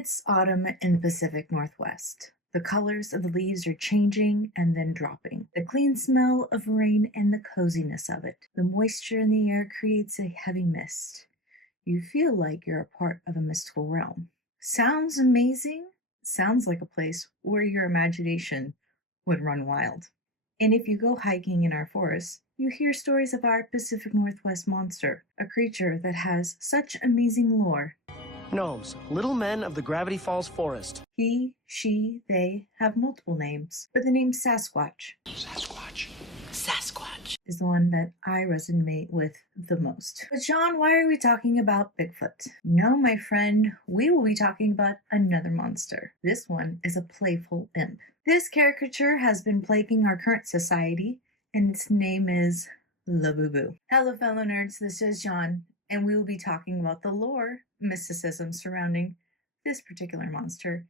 It's autumn in the Pacific Northwest. The colors of the leaves are changing and then dropping. The clean smell of rain and the coziness of it. The moisture in the air creates a heavy mist. You feel like you're a part of a mystical realm. Sounds amazing? Sounds like a place where your imagination would run wild. And if you go hiking in our forests, you hear stories of our Pacific Northwest monster, a creature that has such amazing lore. Gnomes, little men of the Gravity Falls forest. He, she, they have multiple names, but the name Sasquatch is the one that I resonate with the most. But John, why are we talking about Bigfoot? No, my friend, we will be talking about another monster. This one is a playful imp. This caricature has been plaguing our current society, and its name is Labubu. Hello, fellow nerds, this is John, and we will be talking about the lore, mysticism surrounding this particular monster,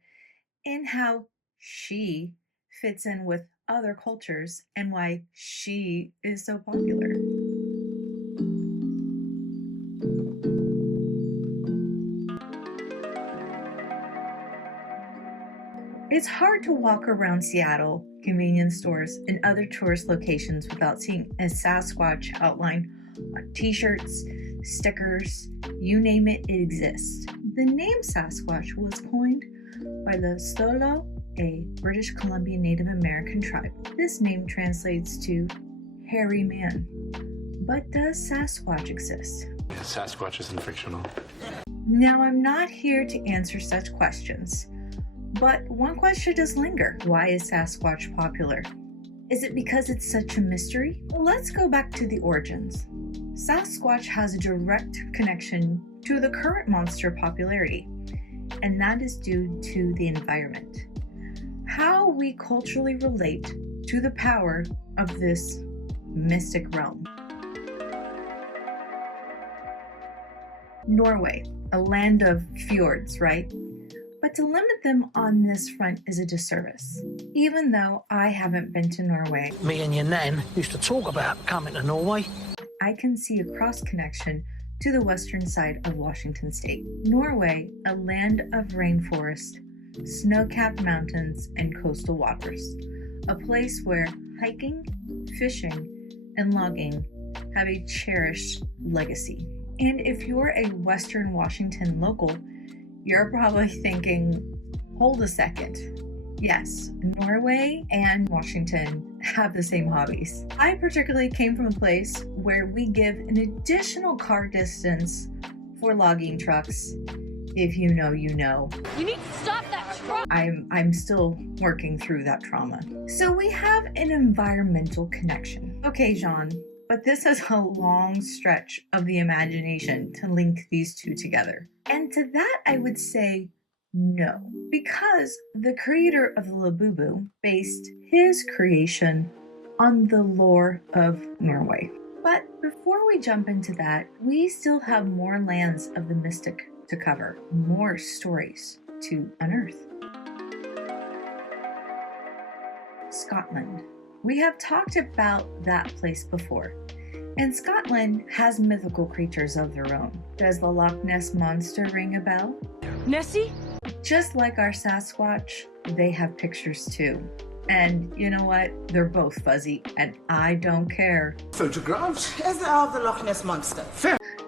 and how she fits in with other cultures and why she is so popular. It's hard to walk around Seattle, convenience stores, and other tourist locations without seeing a Sasquatch outline on t-shirts, stickers, you name it, it exists. The name Sasquatch was coined by the Stolo, a British Columbia Native American tribe. This name translates to hairy man. But does Sasquatch exist? Yeah, Sasquatch isn't fictional. Now, I'm not here to answer such questions, but one question does linger. Why is Sasquatch popular? Is it because it's such a mystery? Well, let's go back to the origins. Sasquatch has a direct connection to the current monster popularity, and that is due to the environment. How we culturally relate to the power of this mystic realm. Norway, a land of fjords, right? But to limit them on this front is a disservice. Even though I haven't been to Norway, me and your nan used to talk about coming to Norway. I can see a cross connection to the western side of Washington state. Norway, a land of rainforest, snow-capped mountains, and coastal waters. A place where hiking, fishing, and logging have a cherished legacy. And if you're a Western Washington local, you're probably thinking, hold a second. Yes, Norway and Washington have the same hobbies. I particularly came from a place where we give an additional car distance for logging trucks. If you know, you know. You need to stop that truck! I'm still working through that trauma. So we have an environmental connection. Okay, Jean, but this is a long stretch of the imagination to link these two together. And to that, I would say no, because the creator of the Labubu based his creation on the lore of Norway. But before we jump into that, we still have more lands of the mystic to cover, more stories to unearth. Scotland. We have talked about that place before, and Scotland has mythical creatures of their own. Does the Loch Ness monster ring a bell? Nessie? Just like our Sasquatch, they have pictures too. And you know what? They're both fuzzy, and I don't care. Photographs? As of the Loch Ness monster.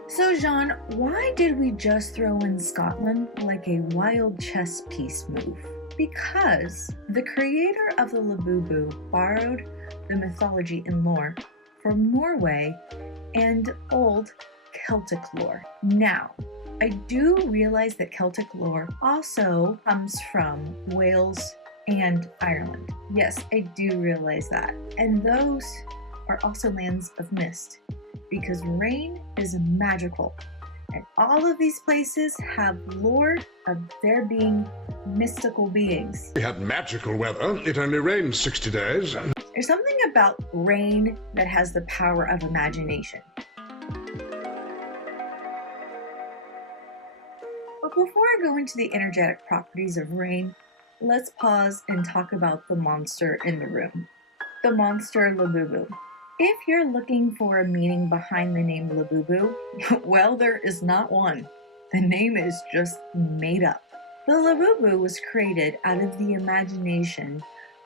So Jean, why did we just throw in Scotland like a wild chess piece move? Because the creator of the Labubu borrowed the mythology and lore from Norway and old Celtic lore. Now, I do realize that Celtic lore also comes from Wales and Ireland. Yes, I do realize that. And those are also lands of mist, because rain is magical. And all of these places have lore of there being mystical beings. We had magical weather. It only rained 60 days. There's something about rain that has the power of imagination. But before I go into the energetic properties of rain, let's pause and talk about the monster in the room. The monster Labubu. If you're looking for a meaning behind the name Labubu, well, there is not one. The name is just made up. The Labubu was created out of the imagination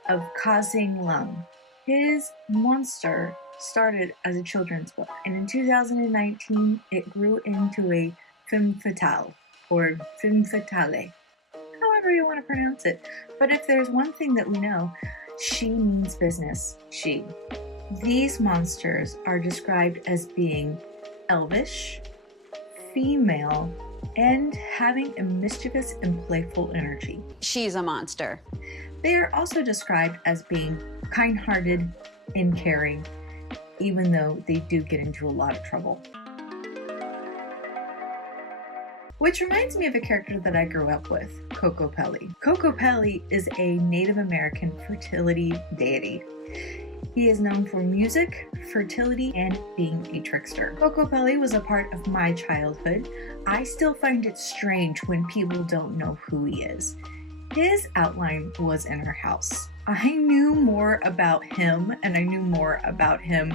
of Kazing Lung. His monster started as a children's book, and in 2019 it grew into a femme fatale, or femme fatale, however you want to pronounce it. But if there's one thing that we know, she means business. She. These monsters are described as being elvish, female, and having a mischievous and playful energy. She's a monster. They are also described as being kind-hearted and caring, even though they do get into a lot of trouble. Which reminds me of a character that I grew up with, Kokopelli. Kokopelli is a Native American fertility deity. He is known for music, fertility, and being a trickster. Kokopelli was a part of my childhood. I still find it strange when people don't know who he is. His outline was in our house. I knew more about him, and I knew more about him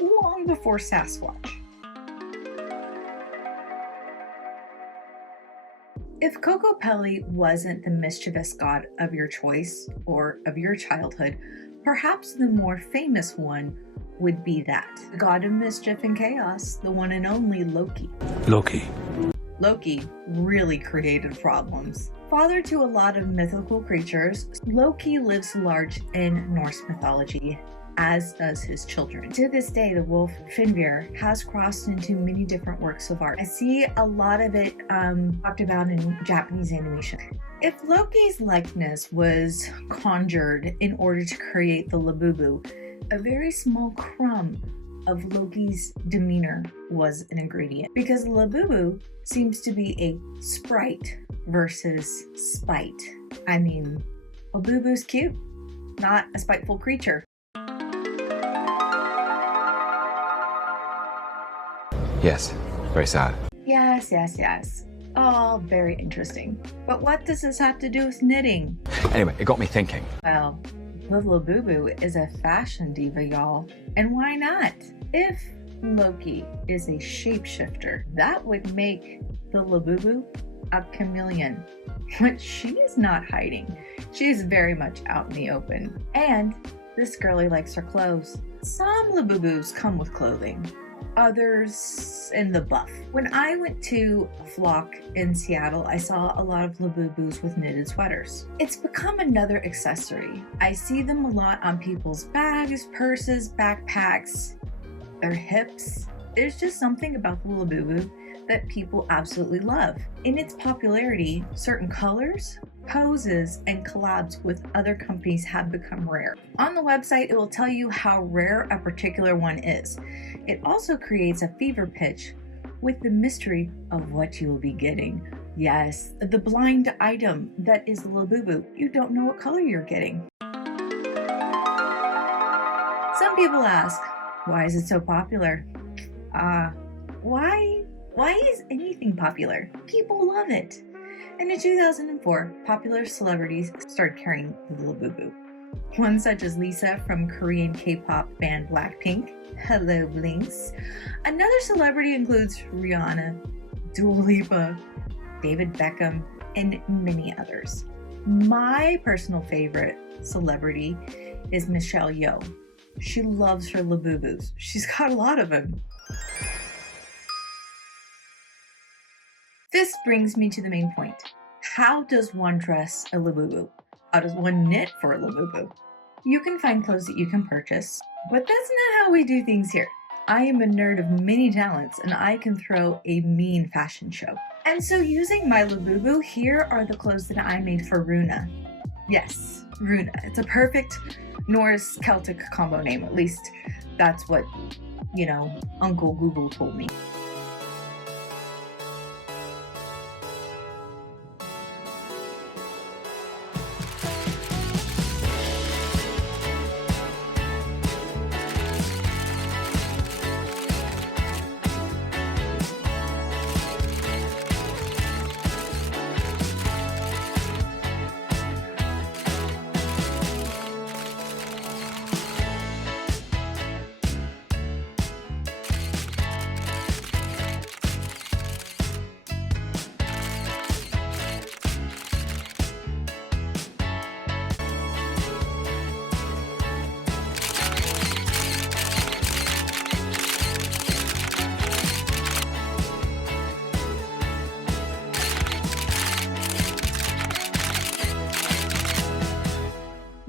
long before Sasquatch. If Kokopelli wasn't the mischievous god of your choice or of your childhood, perhaps the more famous one would be that. The god of mischief and chaos, the one and only Loki. Loki really created problems. Father to a lot of mythical creatures, Loki lives large in Norse mythology, as does his children. To this day, the wolf Fenrir has crossed into many different works of art. I see a lot of it talked about in Japanese animation. If Loki's likeness was conjured in order to create the Labubu, a very small crumb of Loki's demeanor was an ingredient, because Labubu seems to be a sprite versus spite. I mean, Labubu's cute, not a spiteful creature. Yes, very sad. Yes. All very interesting. But what does this have to do with knitting? Anyway, it got me thinking. Well, the Labubu is a fashion diva, y'all. And why not? If Loki is a shapeshifter, that would make the Labubu a chameleon, which she is not hiding. She is very much out in the open. And this girlie likes her clothes. Some Labubus come with clothing, others in the buff. When I went to Flock in Seattle, I saw a lot of Labubus with knitted sweaters. It's become another accessory. I see them a lot on people's bags, purses, backpacks, their hips. There's just something about the Labubu that people absolutely love. In its popularity, certain colors, poses, and collabs with other companies have become rare. On the website, it will tell you how rare a particular one is. It also creates a fever pitch with the mystery of what you will be getting. Yes, the blind item that is the Labubu. You don't know what color you're getting. Some people ask, why is it so popular? Why is anything popular? People love it. And in 2004, popular celebrities started carrying the Labubu. One such as Lisa from Korean K-pop band Blackpink. Hello, Blinks. Another celebrity includes Rihanna, Dua Lipa, David Beckham, and many others. My personal favorite celebrity is Michelle Yeoh. She loves her Labubus. She's got a lot of them. This brings me to the main point. How does one dress a Labubu? How does one knit for a Labubu? You can find clothes that you can purchase, but that's not how we do things here. I am a nerd of many talents, and I can throw a mean fashion show. And so using my Labubu, here are the clothes that I made for Runa. Yes, Runa. It's a perfect Norse Celtic combo name. At least that's what, Uncle Google told me.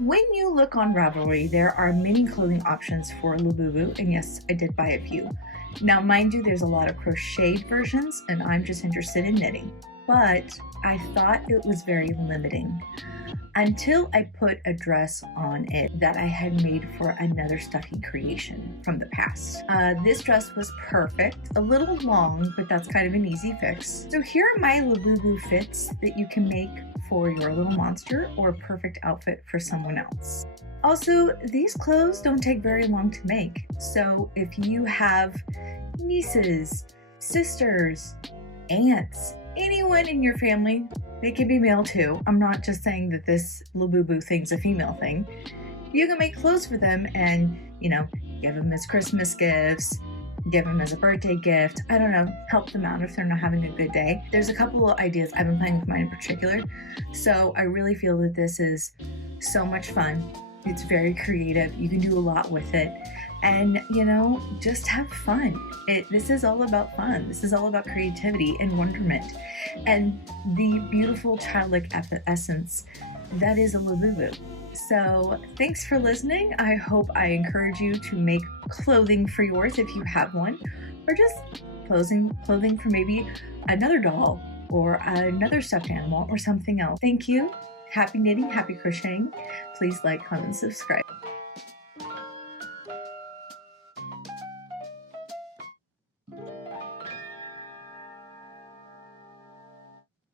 When you look on Ravelry, there are many clothing options for Labubu, and yes, I did buy a few. Now, mind you, there's a lot of crocheted versions, and I'm just interested in knitting. But I thought it was very limiting until I put a dress on it that I had made for another stuffy creation from the past. This dress was perfect, a little long, but that's kind of an easy fix. So here are my Labubu fits that you can make for your little monster or a perfect outfit for someone else. Also, these clothes don't take very long to make. So if you have nieces, sisters, aunts, anyone in your family, they can be male too. I'm not just saying that this Labubu thing's a female thing. You can make clothes for them and, you know, give them as Christmas gifts, give them as a birthday gift. I don't know, help them out if they're not having a good day. There's a couple of ideas. I've been playing with mine in particular. So I really feel that this is so much fun. It's very creative. You can do a lot with it. And, you know, just have fun. This is all about fun. This is all about creativity and wonderment. And the beautiful childlike essence that is a Labubu. So thanks for listening. I hope I encourage you to make clothing for yours if you have one, or just clothing for maybe another doll or another stuffed animal or something else. Thank you. Happy knitting, happy crocheting. Please like, comment, subscribe.